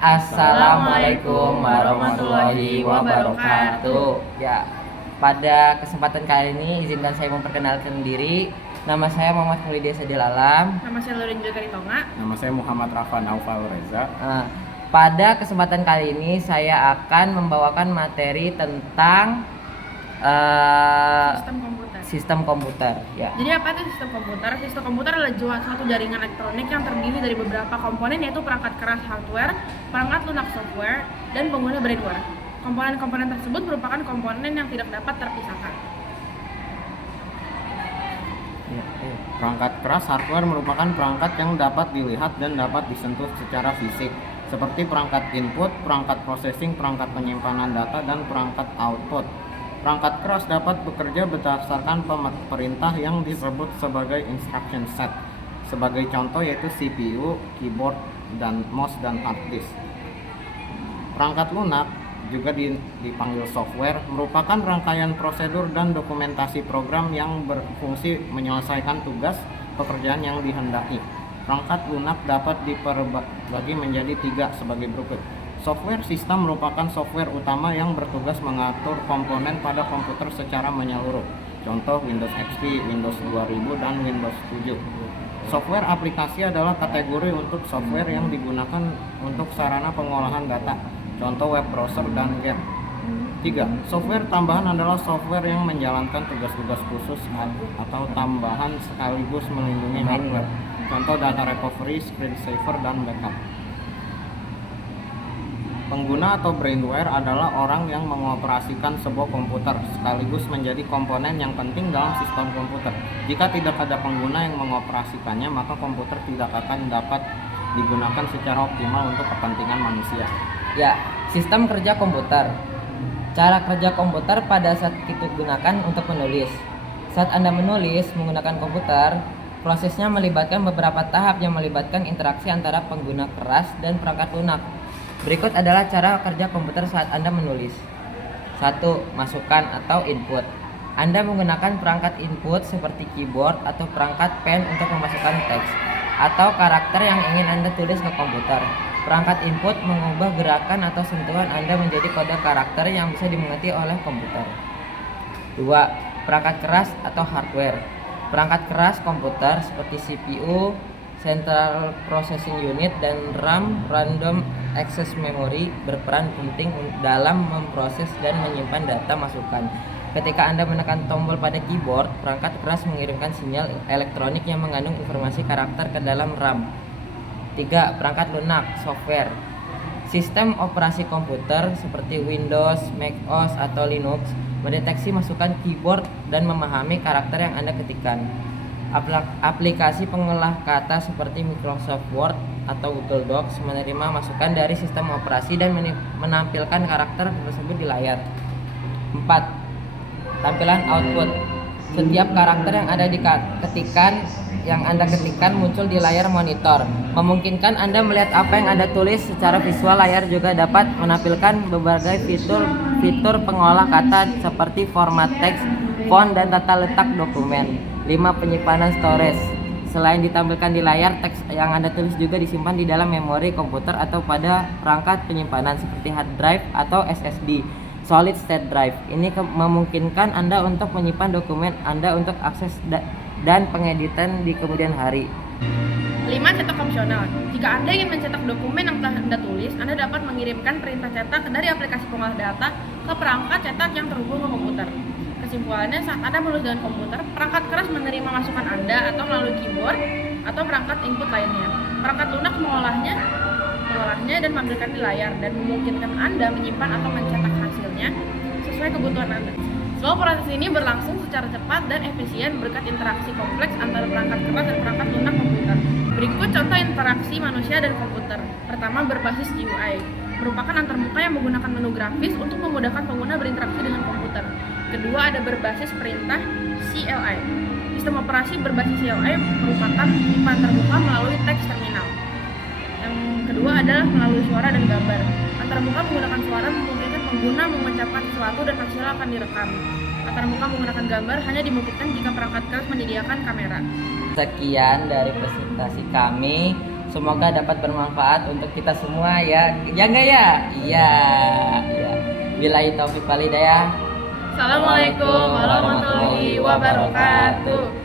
Assalamualaikum warahmatullahi wabarakatuh. Ya, pada kesempatan kali ini izinkan saya memperkenalkan diri. Nama saya Muhammad Khalidiyah Sadil Alam. Nama saya Loren Julkari Tonga. Nama saya Muhammad Rafa Naufal Reza. Pada kesempatan kali ini saya akan membawakan materi tentang sistem komputer. Ya. Jadi apa itu sistem komputer? Sistem komputer adalah suatu jaringan elektronik yang terdiri dari beberapa komponen, yaitu perangkat keras hardware, perangkat lunak software, dan pengguna brainware. Komponen-komponen tersebut merupakan komponen yang tidak dapat terpisahkan. Perangkat keras hardware merupakan perangkat yang dapat dilihat dan dapat disentuh secara fisik, seperti perangkat input, perangkat processing, perangkat penyimpanan data, dan perangkat output. Perangkat keras dapat bekerja berdasarkan perintah yang disebut sebagai instruction set. Sebagai contoh yaitu CPU, keyboard, dan mouse, dan hard disk. Perangkat lunak juga dipanggil software, merupakan rangkaian prosedur dan dokumentasi program yang berfungsi menyelesaikan tugas pekerjaan yang dihendaki. Perangkat lunak dapat dibagi menjadi 3 sebagai berikut. Software sistem merupakan software utama yang bertugas mengatur komponen pada komputer secara menyeluruh. Contoh Windows XP, Windows 2000, dan Windows 7. Software aplikasi adalah kategori untuk software yang digunakan untuk sarana pengolahan data. Contoh web browser dan game. 3. Software tambahan adalah software yang menjalankan tugas-tugas khusus atau tambahan sekaligus melindungi hardware. Contoh data recovery, screensaver, dan backup. Pengguna atau brainware adalah orang yang mengoperasikan sebuah komputer sekaligus menjadi komponen yang penting dalam sistem komputer. Jika tidak ada pengguna yang mengoperasikannya, maka komputer tidak akan dapat digunakan secara optimal untuk kepentingan manusia. Ya, sistem kerja komputer. Cara kerja komputer pada saat kita gunakan untuk menulis. Saat Anda menulis menggunakan komputer, prosesnya melibatkan beberapa tahap yang melibatkan interaksi antara pengguna keras dan perangkat lunak. Berikut adalah cara kerja komputer saat Anda menulis. 1. Masukkan atau input. Anda menggunakan perangkat input seperti keyboard atau perangkat pen untuk memasukkan teks atau karakter yang ingin Anda tulis ke komputer. Perangkat input mengubah gerakan atau sentuhan Anda menjadi kode karakter yang bisa dimengerti oleh komputer. 2. Perangkat keras atau hardware. Perangkat keras komputer seperti CPU, Central Processing Unit, dan RAM Random Access Memory berperan penting dalam memproses dan menyimpan data masukan. Ketika Anda menekan tombol pada keyboard, perangkat keras mengirimkan sinyal elektronik yang mengandung informasi karakter ke dalam RAM. 3. Perangkat lunak software. Sistem operasi komputer seperti Windows, macOS, atau Linux mendeteksi masukan keyboard dan memahami karakter yang Anda ketikkan. Aplikasi pengolah kata seperti Microsoft Word atau Google Docs menerima masukan dari sistem operasi dan menampilkan karakter tersebut di layar. 4. Tampilan output. Setiap karakter yang Anda ketikkan muncul di layar monitor, memungkinkan Anda melihat apa yang Anda tulis secara visual. Layar juga dapat menampilkan berbagai fitur pengolah kata seperti format teks, font, dan tata letak dokumen. 5. Penyimpanan storage. Selain ditampilkan di layar, teks yang Anda tulis juga disimpan di dalam memori komputer atau pada perangkat penyimpanan seperti hard drive atau SSD, solid state drive. Ini memungkinkan Anda untuk menyimpan dokumen Anda untuk akses dan pengeditan di kemudian hari. 5. Cetak opsional. Jika Anda ingin mencetak dokumen yang telah Anda tulis, Anda dapat mengirimkan perintah cetak dari aplikasi pengolah data ke perangkat cetak yang terhubung ke komputer. Kesimpulannya, saat Anda menulis dengan komputer, perangkat keras menerima masukan Anda atau melalui keyboard atau perangkat input lainnya. Perangkat lunak mengolahnya dan menampilkan di layar, dan memungkinkan Anda menyimpan atau mencetak hasilnya sesuai kebutuhan Anda. Semua proses ini berlangsung secara cepat dan efisien berkat interaksi kompleks antara perangkat keras dan perangkat lunak komputer. Berikut contoh interaksi manusia dan komputer. Pertama, berbasis GUI, merupakan antarmuka yang menggunakan menu grafis untuk memudahkan pengguna berinteraksi dengan komputer. Kedua, ada berbasis perintah CLI. Sistem operasi berbasis CLI merupakan tipe antarmuka melalui teks terminal. Yang kedua adalah melalui suara dan gambar. Antarmuka menggunakan suara memungkinkan pengguna mengucapkan sesuatu dan hasilnya akan direkam. Antarmuka menggunakan gambar hanya dimungkinkan jika perangkat keras menyediakan kamera. Sekian dari presentasi kami. Semoga dapat bermanfaat untuk kita semua ya. Ya enggak ya? Iya. Iya. Billahi taufiq wal hidayah. Assalamualaikum warahmatullahi wabarakatuh.